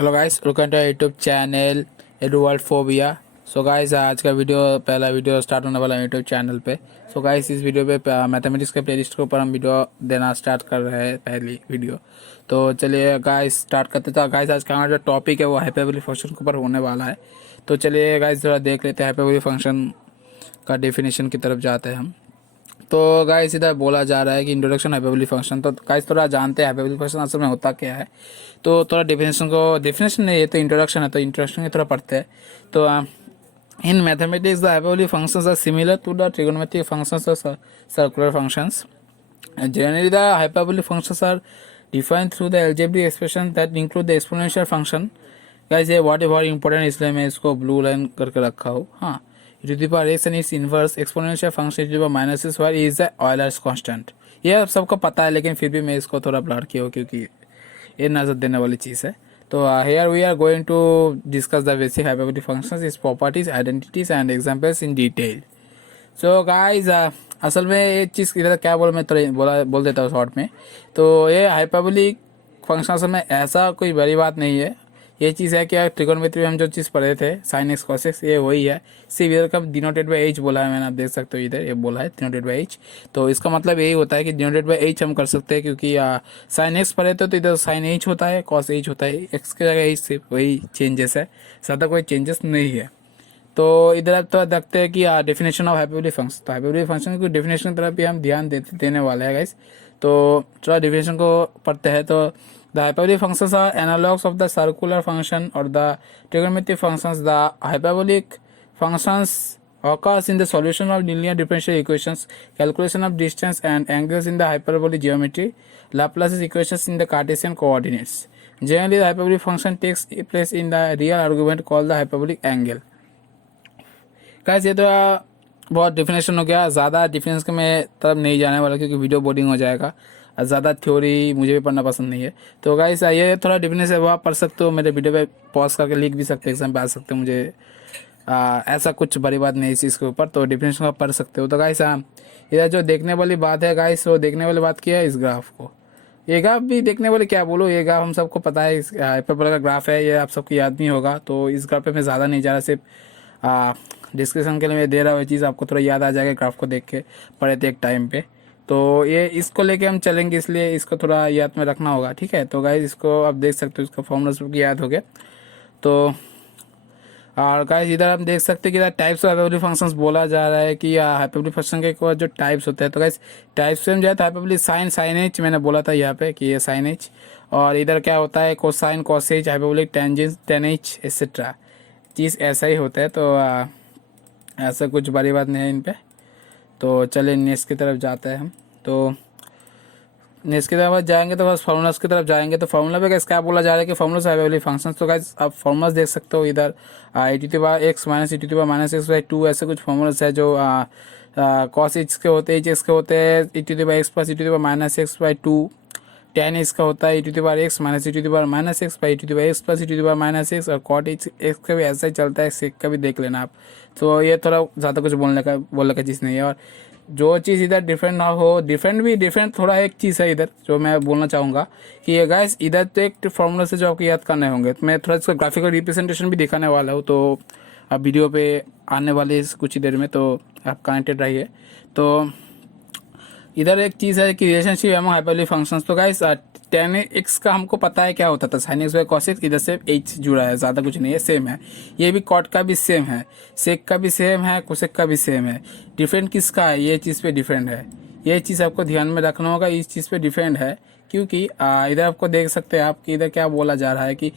Hello guys, welcome to YouTube channel Edu World Phobia. So guys, आज का video पहला video start होने वाला है यूट्यूब चैनल पे। सो गाइस, इस वीडियो पे मैथमेटिक्स के प्लेलिस्ट के ऊपर हम वीडियो देना स्टार्ट कर रहे हैं, पहली वीडियो। तो चलिए गाइस स्टार्ट करते। तो गाइस, आज का हमारा जो टॉपिक है वो हाइपरबोलिक फंक्शन के ऊपर होने वाला है। तो चलिए गाइस थोड़ा देख लेते हैं, हाइपरबोलिक फंक्शन का डेफिनेशन की तरफ जाते हैं हम। तो गाइस इधर बोला जा रहा है कि इंट्रोडक्शन हाइपरबोलिक फंक्शन। तो गाइस थोड़ा जानते हैं हाइपरबोलिक फंक्शन असल में होता क्या है। तो थोड़ा डेफिनेशन नहीं है, तो इंट्रोडक्शन है, तो इंट्रोडक्शन की थोड़ा पढ़ते हैं। तो in mathematics the hyperbolic functions are similar to the trigonometric functions और circular functions. Generally, the hyperbolic functions are defined through the algebraic expressions that include the exponential function. Guys ये बहुत ही बहुत इंपॉर्टेंट, इसलिए मैं इसको ब्लू लाइन करके रखा हूँ। हाँ, e to the power x and its inverse exponential function e to the power minus s where is the Euler's constant। ये आप सबको पता है, लेकिन फिर भी मैं इसको थोड़ा ब्लर किया हूँ क्योंकि ये नजर देने वाली चीज़ है। तो here we are going to discuss the basic hyperbolic functions, its properties, identities and examples in detail। So guys, असल में ये चीज़ इधर क्या बोल मैं तो बोल देता हूँ शॉर्ट में। तो ये हाइपरबोलिक फंक्शन असल में ऐसा कोई बड़ी बात नहीं है। ये चीज़ है कि ट्रिगोनोमेट्री में हम जो चीज़ पढ़े थे साइन एक्स कॉस एक्स, ये वही है। सिर्फ इधर का डिनोटेड बाई एच बोला है मैंने, आप देख सकते हो इधर ये बोला है डिनोटेड बाई एच। तो इसका मतलब यही होता है कि डिनोटेड बाई एच हम कर सकते हैं, क्योंकि साइन एक्स पढ़े थे तो इधर साइन एच होता है, कॉस एच होता है, एक्स की जगह एच, सिर्फ वही चेंजेस है, ज़्यादा कोई चेंजेस नहीं है। तो इधर अब तो देखते हैं कि डेफिनेशन ऑफ हाइपरबोलिक फंक्शन। तो हाइपरबोलिक फंक्शन की डेफिनेशन की तरफ भी हम ध्यान देने वाले हैं गाइस। तो थोड़ा डेफिनेशन को पढ़ते हैं। तो the hyperbolic functions are analogues of the circular function और the trigonometric functions. The hyperbolic functions occurs in the solution of linear differential equations, calculation of distance and angles in the hyperbolic geometry, Laplace's equations in the Cartesian coordinates. Generally, the hyperbolic function takes place in the real argument called the hyperbolic angle। Guys ये तो बहुत definition हो गया, ज़्यादा definition के मैं तरफ नहीं जाने वाला क्योंकि वीडियो बोरिंग हो जाएगा और ज़्यादा थ्योरी मुझे भी पढ़ना पसंद नहीं है। तो गाइस ये थोड़ा डिफिनेशन है वो आप पढ़ सकते हो, मेरे वीडियो पे पॉज करके लिख भी सकते हो, एग्जाम पे आ सकते हो। मुझे ऐसा कुछ बड़ी बात नहीं इस चीज़ के ऊपर, तो डिफिनेशन आप पढ़ सकते हो। तो गाइस इधर जो देखने वाली बात है गाइस, वो देखने वाली बात क्या है, इस ग्राफ को। ये ग्राफ भी देखने वाले क्या बोलो, ये ग्राफ हम सबको पता है, इस हाइपरबोला का ग्राफ है, ये आप सबको याद नहीं होगा। तो इस ग्राफ पे मैं ज़्यादा नहीं जा रहा, सिर्फ डिस्कशन के लिए मैं दे रहा हूँ। ये चीज़ आपको थोड़ा याद आ जाएगा ग्राफ को देख के, पढ़े थे एक टाइम पे। तो ये इसको लेके हम चलेंगे, इसलिए इसको थोड़ा याद में रखना होगा, ठीक है। तो गाइस इसको आप देख सकते हो, इसका फॉर्मूला सबको याद हो गया। तो और गाइस इधर हम देख सकते हैं कि इधर टाइप्स ऑफ हाइपरबोलिक फंक्शंस बोला जा रहा है कि हाइपरबोलिक फंक्शन के जो टाइप्स होते हैं। तो गाइस टाइप्स में जाए तो हाइपरबोलिक साइन एच मैंने बोला था यहाँ पे कि ये साइन एच, और इधर क्या होता है cosine cos h, hyperbolic tangent tan h etcetera, चीज़ ऐसा ही होता है। तो ऐसा कुछ बड़ी बात नहीं है इन पे। तो चलिए नेक्स्ट की तरफ जाते हैं हम। तो नेक्स्ट की तरफ जाएंगे तो बस फार्मूलास की तरफ जाएंगे। तो फार्मूला पे कैसे क्या बोला जा रहा है कि फार्मूला हाइपरबोलिक फंक्शंस। तो गाइस आप फार्मूलास देख सकते हो इधर, e to the power x minus e to the power minus x by 2, ऐसे कुछ फार्मूलास है जो कॉस एच के होते हैं, एच एक्स के होते हैं, e to the power x plus e to the power minus x by 2, tan x का होता है e to the power x minus e to the power minus x by e to the power x plus e to the power minus x, और cot x का भी ऐसा ही चलता है, सेक का भी देख लेना आप। तो ये थोड़ा ज़्यादा कुछ बोलने का चीज़ नहीं है। और जो चीज़ इधर डिफरेंट ना हो, डिफरेंट थोड़ा एक चीज़ है इधर जो मैं बोलना चाहूँगा कि ये गाइस इधर तो एक फार्मूला से जो आपको याद करने होंगे, तो मैं थोड़ा इसका ग्राफिकल रिप्रेजेंटेशन भी दिखाने वाला हूँ। तो आप वीडियो पे आने वाले इस कुछ ही देर में, तो आप कनेक्टेड रहिए। तो इधर एक चीज़ है कि रिलेशनशिप एमंग हाइपरबोलिक फंक्शंस। तो गाइस टेन एक्स का हमको पता है क्या होता था, sine x by cos x, इधर से एच जुड़ा है, ज़्यादा कुछ नहीं है, सेम है। ये भी कॉट का भी सेम है, सेक का भी सेम है, कोसेक का भी सेम है। डिफरेंट किसका है, ये चीज़ पे डिफरेंट है। ये चीज़ आपको ध्यान में रखना होगा, इस चीज़ पे डिफरेंट है क्योंकि इधर आपको देख सकते हैं आप कि इधर क्या बोला जा रहा है कि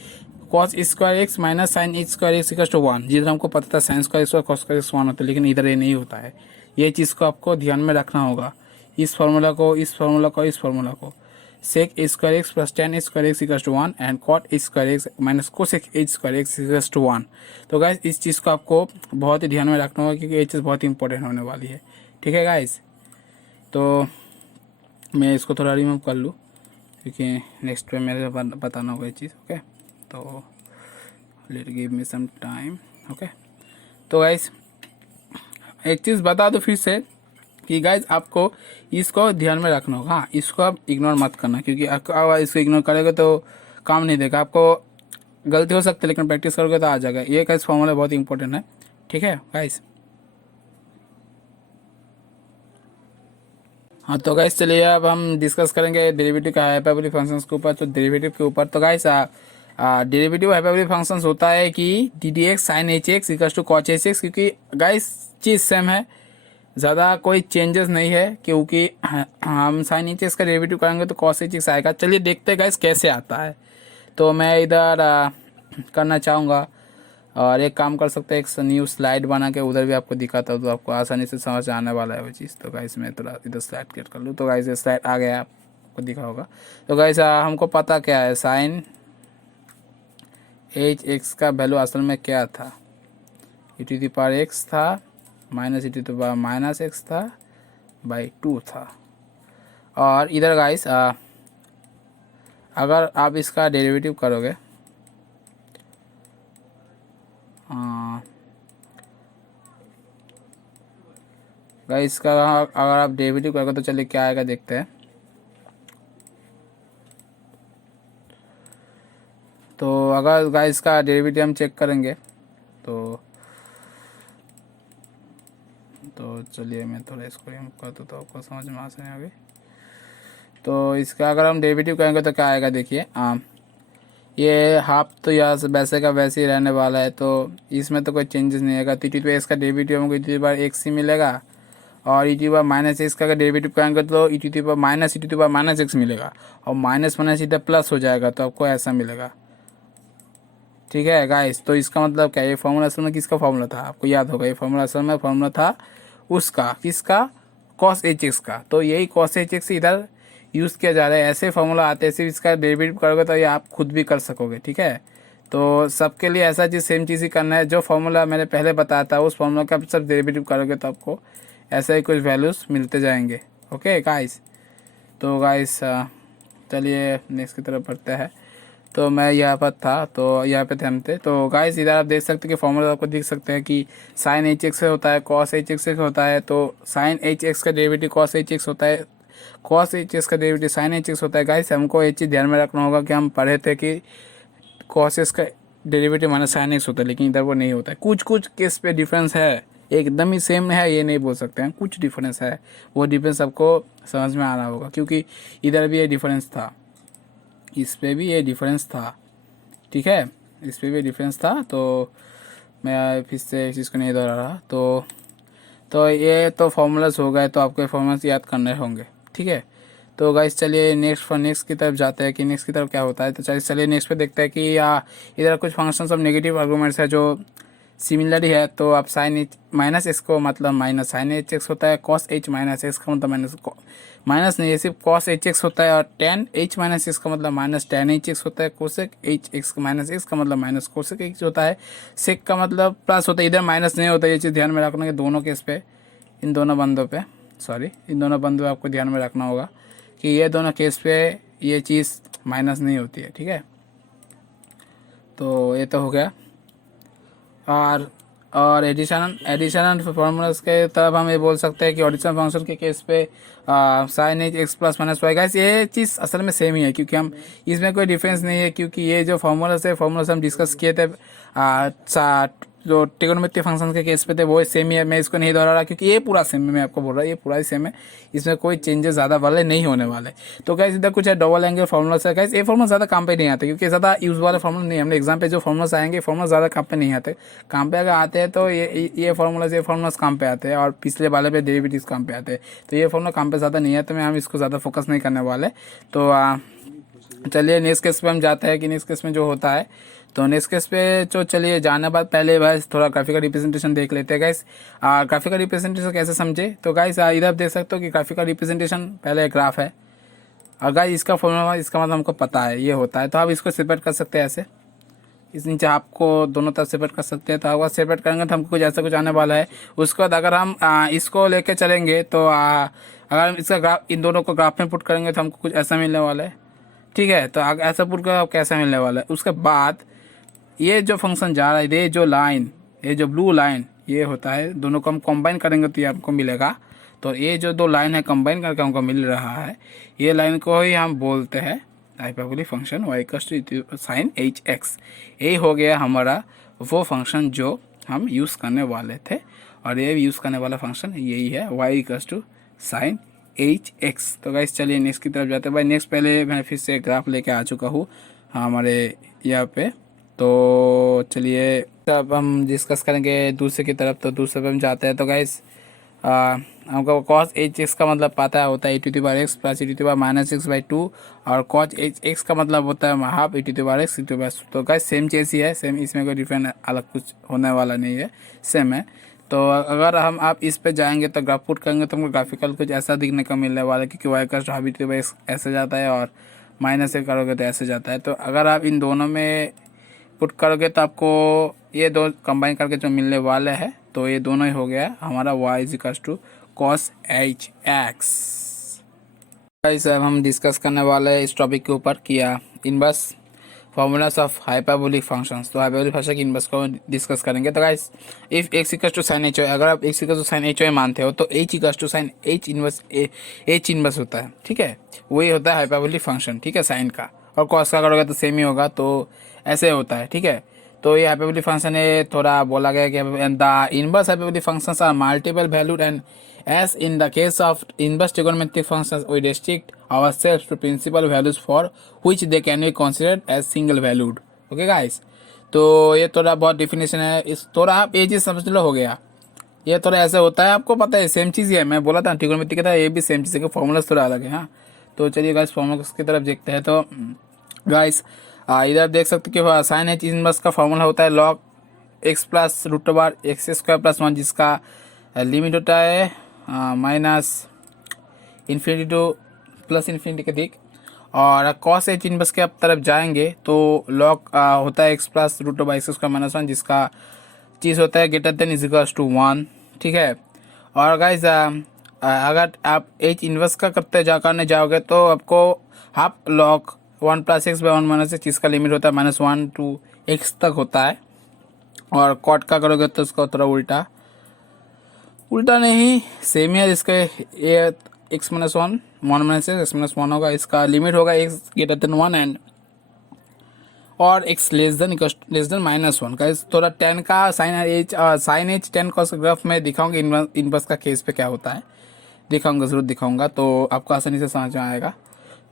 cos square x minus sine h square x equals to 1। जिधर हमको पता था साइन स्क्वायर एक्स और कॉस स्क्वायर एक्स 1 होता है, लेकिन इधर ये नहीं होता है। ये चीज़ को आपको ध्यान में रखना होगा, इस फार्मूला को, इस फार्मूला को, इस फार्मूला को। Sec square x plus tan square x equals to 1 and cot square x minus cosec h square x equals to 1। तो गाइस इस चीज़ को आपको बहुत ही ध्यान में रखना होगा क्योंकि ये चीज़ बहुत ही इंपॉर्टेंट होने वाली है, ठीक है गाइस। तो मैं इसको थोड़ा रिमूव कर लूँ क्योंकि नेक्स्ट पे मेरे बताना होगा ये चीज़, ओके। तो let give me some time, okay. तो गाइस एक चीज़ बता दो फिर से कि गाइज आपको इसको ध्यान में रखना होगा। हाँ, इसको आप इग्नोर मत करना क्योंकि इसको इग्नोर करेगा तो काम नहीं देगा। आपको गलती हो सकती है, लेकिन प्रैक्टिस करोगे तो आ जाएगा। ये गाइस फॉर्मूला बहुत इंपॉर्टेंट है, ठीक है गाइस। हाँ तो गाइस चलिए अब हम डिस्कस करेंगे डेरिवेटिव का हाइपरबोलिक फंक्शंस के ऊपर। तो डेरिवेटिव के ऊपर तो गाइस डेरिवेटिव हाइपरबोलिक फंक्शंस होता है कि d d x sine h x equals to cos h x, क्योंकि गाइस चीज़ सेम है, ज़्यादा कोई चेंजेस नहीं है, क्योंकि हम साइन एच एक्स का डेरिवेटिव करेंगे तो कॉस एच एक्स आएगा। चलिए देखते हैं गाइस कैसे आता है। तो मैं इधर करना चाहूँगा, और एक काम कर सकते हैं, एक न्यू स्लाइड बना के उधर भी आपको दिखाता हूँ, तो आपको आसानी से समझ आने वाला है वो चीज़। तो गाइस मैं थोड़ा इधर स्लाइड क्लियर कर लूँ, तो गाइस ये स्लाइड आ गया, आपको दिखा होगा। तो गाइस हमको पता क्या है, साइन एच एक्स का वैल्यू असल में क्या था, e to the power x था माइनस e to the power minus x था बाई 2 था। और इधर गाइस अगर आप इसका डेरिवेटिव करोगे, गाइस इसका अगर आप डेरिवेटिव करोगे तो चलिए क्या आएगा देखते हैं। तो अगर गाइस का डेरिवेटिव हम चेक करेंगे तो चलिए मैं थोड़ा इसको रिमूव कर दूँ तो आपको समझ में आसानी होगी। तो इसका अगर हम डेरिवेटिव करेंगे तो क्या आएगा देखिए, ये हाफ तो यहाँ से वैसे का वैसे ही रहने वाला है, तो इसमें तो कोई चेंजेस नहीं आएगा। तो ई टू एक्स का डेरिवेटिव हमको ई टू बार एक्स ही मिलेगा, और ई टू बार माइनस एक्स का डेरिवेटिव करेंगे तो ई टू बार माइनस ई टू बार माइनस एक्स मिलेगा, और माइनस माइनस इधर प्लस हो जाएगा, तो आपको ऐसा मिलेगा, ठीक है गाइस। तो इसका मतलब क्या, ये फॉर्मूला असल में किसका फॉर्मूला था, आपको याद होगा, ये फॉर्मूला असल में फॉर्मूला था उसका, किसका, कॉस एच एक्स का। तो यही कॉस एच एक्स इधर यूज़ किया जा रहा है। ऐसे फॉर्मूला आते हैं, सिर्फ इसका डेरिवेटिव करोगे तो ये आप खुद भी कर सकोगे, ठीक है। तो सबके लिए ऐसा चीज़ सेम चीज़ ही करना है, जो फॉर्मूला मैंने पहले बताया था उस फॉर्मूला का सब डेरिवेटिव करोगे तो आपको ऐसा ही कुछ वैल्यूज़ मिलते जाएंगे, ओके गाइस। तो गाइस चलिए नेक्स्ट की तरफ बढ़ते हैं। तो मैं यहाँ पर था, तो यहाँ पे थे हम थे। तो गाइस इधर आप देख सकते हैं कि फॉर्मूला आपको दिख सकते हैं कि साइन एच एक्स से होता है, कॉस एच एक्स से होता है। तो साइन एच एक्स का डेरिवेटिव कॉस एच एक्स होता है, कॉस एच एक्स का डेरिवेटिव साइन एच एक्स होता है। गाइस हमको एक चीज़ ध्यान में रखना होगा कि हम पढ़े थे कि कॉस एक्स का डेरिवेटिव माइनस साइन एक्स होता है, लेकिन इधर वो नहीं होता है। कुछ कुछ केस पे डिफरेंस है, एकदम ही सेम है ये नहीं बोल सकते हैं, कुछ डिफरेंस है। वो डिफरेंस आपको समझ में आना होगा, क्योंकि इधर भी ये डिफरेंस था, इस पे भी ये डिफरेंस था, ठीक है, इस पे भी डिफरेंस था। तो मैं फिर से इस चीज़ को नहीं दोहरा रहा। तो ये तो फॉर्मूलाज हो गए, तो आपको ये फॉर्मूलाज याद करने होंगे, ठीक है। तो गाइस चलिए नेक्स्ट की तरफ जाते हैं कि नेक्स्ट की तरफ क्या होता है। तो चलिए नेक्स्ट पे देखते हैं कि इधर कुछ फंक्शंस ऑफ नेगेटिव आर्गूमेंट्स है जो सिमिलर ही है। तो आप साइन एच माइनस एक्स को मतलब माइनस साइन एच एक्स होता है, कॉस एच माइनस एक्स का मतलब माइनस नहीं है, सिर्फ कॉस एच एक्स होता है, और टेन एच माइनस एक्स का मतलब माइनस टेन एच एक्स होता है, cosec H x minus x का मतलब माइनस कोसेक एक्स होता है, सेक का मतलब प्लस होता है, इधर माइनस नहीं होता है। ये चीज़ ध्यान में रखना कि दोनों केस पे, इन दोनों बंदों पे आपको ध्यान में रखना होगा कि ये दोनों केस पे ये चीज़ माइनस नहीं होती है, ठीक है। तो ये तो हो गया। और एडिशन फॉर्मूलाज के तरफ हम ये बोल सकते हैं कि ऑडिशन फंक्शन के केस पे sine h x plus minus y, guys ये चीज़ असल में सेम ही है, क्योंकि हम इसमें कोई डिफरेंस नहीं है, क्योंकि ये जो फॉर्मूलाज हम डिस्कस किए थे जो ट्रिगोनोमेट्रिक फंक्शन के केस पे थे वो सेम ही है। मैं इसको नहीं दोहरा रहा, क्योंकि ये पूरा सेम है, मैं आपको बोल रहा हूँ ये पूरा ही सेम है, इसमें कोई चेंजेस ज़्यादा वाले नहीं होने वाले। तो गाइस इधर कुछ है डबल एंगल फॉर्मूला से। गाइस ये फॉर्मूला ज़्यादा काम पे नहीं आते, क्योंकि ज़्यादा यूज वाले फॉर्मूला नहीं है। हमने एग्जाम पे जो फॉर्मूलास आएंगे फॉर्मूला ज़्यादा काम पे नहीं आते, काम पे अगर आते हैं तो ये फॉर्मूलास काम पे आते हैं, और पिछले वाले पे डेरिवेटिव्स काम पे आते हैं। तो ये फॉर्मूला काम पे ज़्यादा नहीं है, तो हम इसको ज़्यादा फोकस नहीं करने वाले। तो चलिए नेक्स्ट केस पे हम जाते हैं कि नेक्स्ट केस में जो होता है। तो नेक्स्ट केस पे तो चलिए जाने बाद पहले बस थोड़ा ग्राफिकल रिप्रेजेंटेशन देख लेते हैं गाइस। ग्राफिकल रिप्रेजेंटेशन कैसे समझे, तो गाइस इधर आप देख सकते हो कि ग्राफिकल रिप्रेजेंटेशन पहले ग्राफ है, और गाइस इसका फॉर्मूला इसका मतलब हमको पता है ये होता है। तो आप इसको सेपरेट कर सकते हैं ऐसे, इस नीचे आपको दोनों तरफ सेपरेट कर सकते हैं। तो अगर सेपरेट करेंगे तो हमको कुछ ऐसा कुछ आने वाला है। उसके बाद अगर हम इसको लेके चलेंगे तो अगर हम इसका ग्राफ इन दोनों को ग्राफ में पुट करेंगे तो हमको कुछ ऐसा मिलने वाला है, ठीक है। तो ऐसा पुट कर कैसा मिलने वाला है। उसके बाद ये जो फंक्शन जा रहा है, ये जो लाइन, ये जो ब्लू लाइन ये होता है, दोनों को हम कंबाइन करेंगे तो ये आपको मिलेगा। तो ये जो दो लाइन है कंबाइन करके हमको मिल रहा है, ये लाइन को ही हम बोलते हैं hyperbolic function y equals to sine h x. यही हो गया हमारा वो फंक्शन जो हम यूज़ करने वाले थे, और ये यूज़ करने वाला फंक्शन यही है, y equals to sine h x. तो गाइस चलिए नेक्स्ट की तरफ जाते हैं। भाई नेक्स्ट पहले मैं फिर से ग्राफ लेके आ चुका हूँ हमारे यहाँ पे, तो चलिए अब हम डिस्कस करेंगे दूसरे की तरफ। तो दूसरे पे हम जाते हैं। तो गाइस हमको कॉस एच एक्स का मतलब पता होता है e⁻x प्लस e⁻−x/2, और कॉस एच एक्स का मतलब होता है हाफ e⁻x e⁻। तो गाइस सेम चीज़ ही है, सेम, इसमें कोई डिफरेंट अलग कुछ होने वाला नहीं है, सेम है। तो अगर हम आप इस पे जाएंगे तो ग्राफ पुट करेंगे तो हमको ग्राफिकल कुछ ऐसा दिखने को मिलने वाला है, क्योंकि वाई का हाफ e⁻x ऐसे जाता है और माइनस से करोगे तो ऐसे जाता है। तो अगर आप इन दोनों में पुट करोगे तो आपको ये दो कंबाइन करके जो मिलने वाले हैं, तो ये दोनों ही हो गया हमारा y is equal to cos h x. Guys अब हम डिस्कस करने वाले हैं इस टॉपिक के ऊपर किया inverse formulas of hyperbolic functions. तो हाइपरबोलिक फंक्शन की इनवर्स को डिस्कस करेंगे। तो guys if x equal to sine h, अगर आप x equal to sine h मानते हो तो h equal to sine h inverse होता है, ठीक है, वही होता है हाइपरबोलिक फंक्शन, ठीक है, साइन का। और कॉस का करोगे तो सेम ही होगा, तो ऐसे होता है, ठीक है। तो ये हाइपरबोलिक फंक्शन है, थोड़ा बोला गया कि the inverse hyperbolic functions are multiple valued, and as in the case of inverse trigonometric functions we restrict ourselves to principal values for which they can be considered as single valued। okay guys, तो ये थोड़ा बहुत definition है, इस थोड़ा आप ये चीज़ समझ लो, हो गया। ये थोड़ा ऐसे होता है, आपको पता है, सेम चीज़ ही है, मैं बोला था ट्रिगोनोमेट्री की तरह ये भी सेम चीज़ है, फॉर्मूलाज थोड़ा अलग है। हाँ, तो चलिए गाइस फॉर्मूलाज की तरफ देखते हैं। तो गाइस इधर देख सकते कि साइन एच इनवर्स का फॉर्मूला होता है log x plus root over x square plus 1, जिसका लिमिट होता है minus infinity to plus infinity के दिक। और कॉस एच इनवर्स के आप तरफ जाएंगे तो लॉग होता है x plus root over x square minus 1, जिसका चीज़ होता है greater than is equals to 1, ठीक है। और गाइज अगर आप एच इनवर्स का करने जाओगे तो आपको half log 1 plus x by 1 minus x, जिसका लिमिट होता है -1 टू एक्स तक होता है। और कॉट का करोगे तो उसका थोड़ा उल्टा नहीं, सेम है, इसका ये एक्स माइनस 1 एक्स माइनस 1 होगा, इसका लिमिट होगा एक्स ग्रेटर देन 1 एंड और एक्स लेस देन -1 का। थोड़ा 10 का साइन एच 10 कॉस ग्राफ में दिखाऊंगा इनवर्स का केस पे क्या होता है, दिखाऊंगा, जरूर दिखाऊंगा, तो आपको आसानी से समझ में आएगा।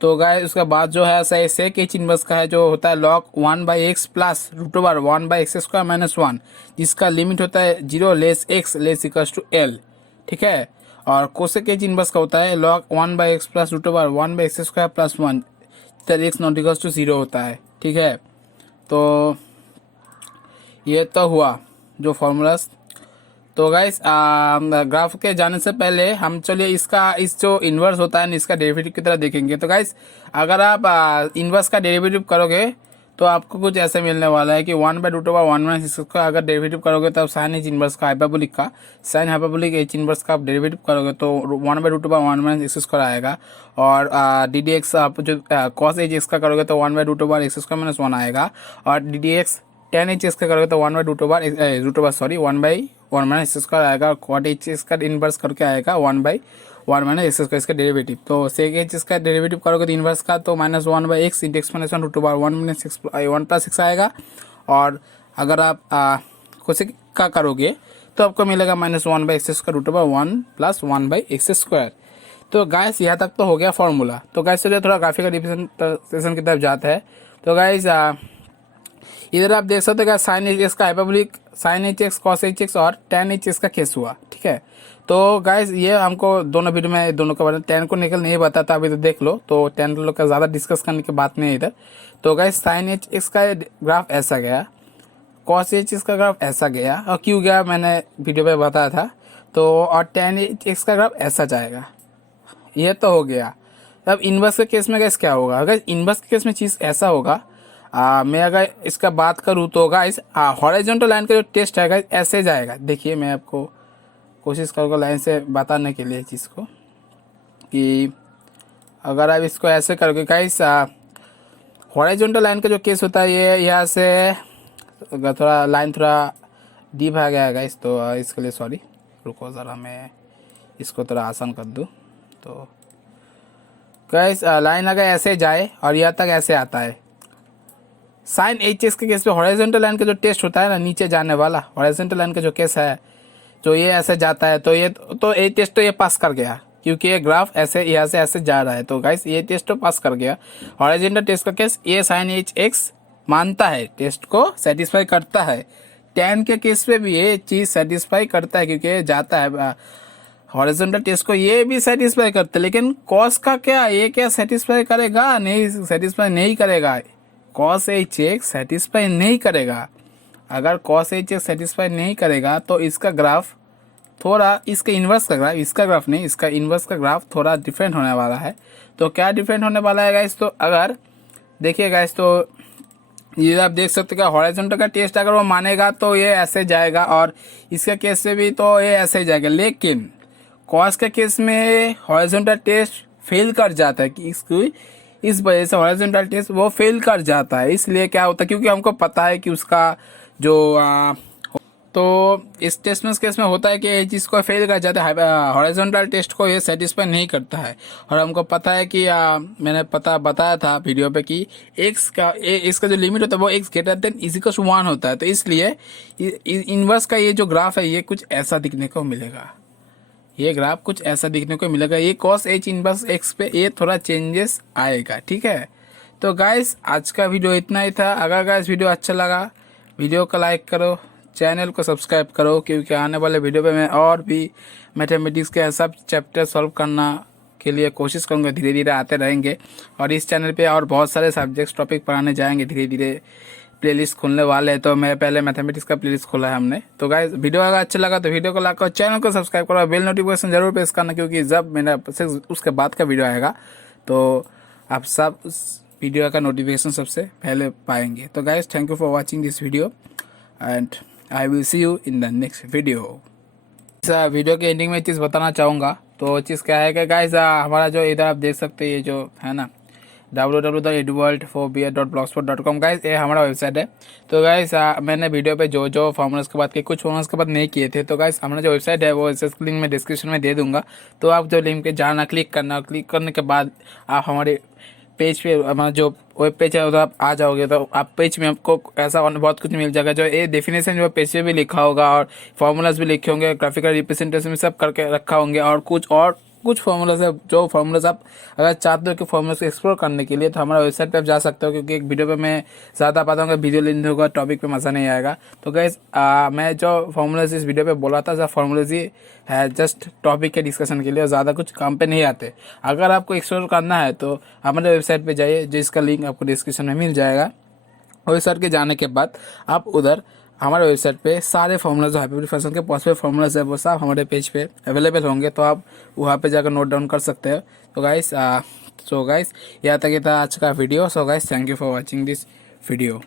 तो गाइस उसका बाद जो है सेक एच इनवर्स का है, जो होता है log 1 by x plus root over 1 by x square minus 1, जिसका लिमिट होता है 0 less x less equals to L, ठीक है। और कोसेक एच इनवर्स का होता है log 1 by x plus root over 1 by x square plus 1, x not equals to 0 होता है, ठीक है। तो ये तो हुआ जो फॉर्मूलाज। तो गाइस ग्राफ के जाने से पहले हम चलिए इस जो इन्वर्स होता है इसका डेरिवेटिव की तरह देखेंगे। तो गाइस अगर आप इन्वर्स का डेरिवेटिव करोगे तो आपको कुछ ऐसे मिलने वाला है कि 1 बाई रूट ओवर 1 माइनस इसका अगर डेरिवेटिव करोगे तो साइन एच इन्वर्स का साइन हाइपरबोलिक एच इन्वर्स का आप डेरिवेटिव करोगे तो 1 by root over 1 minus x square आएगा। और डी डी एक्स आप जो कॉस एच एक्स का करोगे तो 1 by root over x square minus 1 आएगा। और d d x tan h x का करोगे तो 1 by root over 1 by 1 minus x square आएगा। कॉट एच एक्स का इन्वर्स करके आएगा 1 बाई 1 माइनस एक्स स्क्वायर इसका डेरिवेटिव। तो सेक एच इसका डेरिवेटिव करोगे तो इन्वर्स का तो -1 by x into x minus 1 root over 1 minus x 1 plus x आएगा। और अगर आप कोसेक का करोगे तो आपको मिलेगा -1 by x square root over 1 plus 1 by x square. तो गाइस यहाँ तक तो हो गया फॉर्मूला। तो गाइस चलिए थोड़ा ग्राफिकल रिप्रेजेंटेशन की तरफ जाता है। तो गाइस इधर आप देख सकते हैं साइन एच एक्स का hyperbolic sine h x cos h x और टेन एच एक्स का केस हुआ, ठीक है। तो गाइस ये हमको दोनों वीडियो में दोनों के बारे में टेन को निकल नहीं बताता, अभी तो देख लो, तो टेन लोग का ज़्यादा डिस्कस करने की बात नहीं है इधर। तो गाइस साइन एच एक्स का ग्राफ ऐसा गया, कॉस एच एक्स का ग्राफ ऐसा गया, और क्यों गया मैंने वीडियो में बताया था। तो और टेन एच एक्स का ग्राफ ऐसा जाएगा, ये तो हो गया। अब इनवर्स के केस में गाइस क्या होगा, अगर इनवर्स के केस में चीज़ ऐसा होगा, मैं अगर इसका बात करूँ तो गाइस हॉरिजॉन्टल लाइन का जो टेस्ट है गाइस ऐसे जाएगा। देखिए मैं आपको कोशिश करूँगा लाइन से बताने के लिए चीज़ को, कि अगर आप इसको ऐसे करोगे गाइस हॉरिजॉन्टल लाइन का जो केस होता है ये यहाँ से थोड़ा लाइन थोड़ा डीप आ गया है गाइस, तो इसके लिए सॉरी, रुको ज़रा मैं इसको थोड़ा आसान कर दूँ। तो गाइस लाइन अगर ऐसे जाए और यहाँ तक ऐसे आता है। साइन एच एक्स के केस पे हॉरिजॉन्टल लाइन का जो टेस्ट होता है ना, नीचे जाने वाला हॉरिजॉन्टल लाइन का जो केस है, जो ये ऐसे जाता है, तो ये टेस्ट तो ये पास कर गया, क्योंकि ये ग्राफ ऐसे यहाँ से ऐसे जा रहा है। तो गाइस ये टेस्ट तो पास कर गया। हॉरिजॉन्टल टेस्ट का केस ये साइन एच एक्स मानता है, टेस्ट को सेटिस्फाई करता है। टैन के केस पे भी ये चीज़ सेटिस्फाई करता है, क्योंकि ये जाता है हॉरिजॉन्टल टेस्ट को, ये भी सेटिस्फाई करता है। लेकिन कॉस का क्या, ये क्या सेटिस्फाई करेगा? नहीं, सेटिस्फाई नहीं करेगा। कॉस एच एक्स सेटिस्फाई नहीं करेगा। अगर कॉस एच एक्स सेटिस्फाई नहीं करेगा तो इसका ग्राफ थोड़ा, इसके इन्वर्स का ग्राफ, इसका ग्राफ नहीं, इसका इन्वर्स का ग्राफ थोड़ा डिफरेंट होने वाला है। तो क्या डिफरेंट होने वाला है गाइस? तो अगर देखिए गाइस, तो ये आप देख सकते हैं, हॉरिजॉन्टल का टेस्ट अगर वो मानेगा तो ये ऐसे जाएगा, और इसके केस से भी तो ये ऐसे जाएगा। लेकिन कॉस के केस में हॉरिजॉन्टल टेस्ट फेल कर जाता है, कि इस वजह से हॉरिजॉन्टल टेस्ट वो फेल कर जाता है। इसलिए क्या होता है, क्योंकि हमको पता है कि उसका जो तो इस टेस्ट में केस में होता है कि ये चीज़ को फेल कर जाता है, हॉरिजॉन्टल टेस्ट को ये सेटिस्फाई नहीं करता है। और हमको पता है कि मैंने बताया था वीडियो पे कि इसका जो लिमिट होता है वो x greater than equal to 1 होता है। तो इसलिए इनवर्स का ये जो ग्राफ है ये कुछ ऐसा दिखने को मिलेगा। ये ग्राफ कुछ ऐसा दिखने को मिलेगा। ये कॉस एच इनवर्स एक्स पे ये थोड़ा चेंजेस आएगा, ठीक है। तो गाइस आज का वीडियो इतना ही था। अगर गाइस वीडियो अच्छा लगा, वीडियो को लाइक करो, चैनल को सब्सक्राइब करो, क्योंकि आने वाले वीडियो पे मैं और भी मैथमेटिक्स के सब चैप्टर सॉल्व करना के लिए कोशिश करूँगा। धीरे धीरे आते रहेंगे, और इस चैनल पे और बहुत सारे सब्जेक्ट्स टॉपिक पढ़ाने जाएंगे। धीरे धीरे प्लेलिस्ट खुलने वाले हैं, तो मैं पहले मैथमेटिक्स का प्लेलिस्ट खोला है हमने। तो गाइस वीडियो अगर अच्छा लगा तो वीडियो को लाइक करो, चैनल को सब्सक्राइब करो, बेल नोटिफिकेशन जरूर प्रेस करना, क्योंकि जब मेरा उसके बाद का वीडियो आएगा तो आप सब वीडियो का नोटिफिकेशन सबसे पहले पाएंगे। तो guys thank you for watching this video and I will see you in the next video. इस वीडियो के एंडिंग में चीज़ बताना चाहूँगा। तो चीज़ क्या है कि गाइस हमारा जो इधर आप देख सकते हैं, ये जो है ना www.edworld4bs.blogspot.com गाइस, ये हमारा वेबसाइट है। तो गाइस मैंने वीडियो पे जो फॉर्मूलास के बाद के कुछ फॉर्मूलास के बाद नहीं किए थे। तो गाइस हमारा जो वेबसाइट है वो लिंक में डिस्क्रिप्शन में दे दूंगा। तो आप जो लिंक पे जाना, क्लिक करना, क्लिक करने के बाद आप हमारे पेज पे, हमारा जो वेब पेज है उधर आप आ जाओगे। तो आप पेज में आपको ऐसा बहुत कुछ मिल जाएगा, जो ये डेफिनेशन जो पेज पे भी लिखा होगा, और फार्मूलाज भी लिखे होंगे, ग्राफिकल रिप्रेजेंटेशन में सब करके रखा होंगे, और कुछ फार्मूलाज है, जो फार्मूलाज आप अगर चाहते हो कि फार्मूलाज को एक्सप्लोर करने के लिए, तो हमारा वेबसाइट पे आप जा सकते हो। क्योंकि एक वीडियो पे मैं ज़्यादा बताऊंगा, वीडियो लेंथ होगा, टॉपिक पे मज़ा नहीं आएगा। तो गाइस मैं जो फार्मूलाज इस वीडियो पे बोला था, सब फार्मूलाज ही है जस्ट टॉपिक के डिस्कशन के लिए, ज़्यादा कुछ काम पे नहीं आते। अगर आपको एक्सप्लोर करना है तो हमारे वेबसाइट पर जाइए, जिसका लिंक आपको डिस्क्रिप्शन में मिल जाएगा। वेबसाइट के जाने के बाद आप उधर हमारे वेबसाइट पे सारे फार्मूलाज, हाइपरबोलिक फंक्शन के पॉसिबल फार्मूलाज है, वो सब हमारे पेज पे अवेलेबल होंगे। तो आप वहाँ पे जाकर नोट डाउन कर सकते हो। तो गाइस यहाँ तक था आज का video. So guys thank you for watching this video.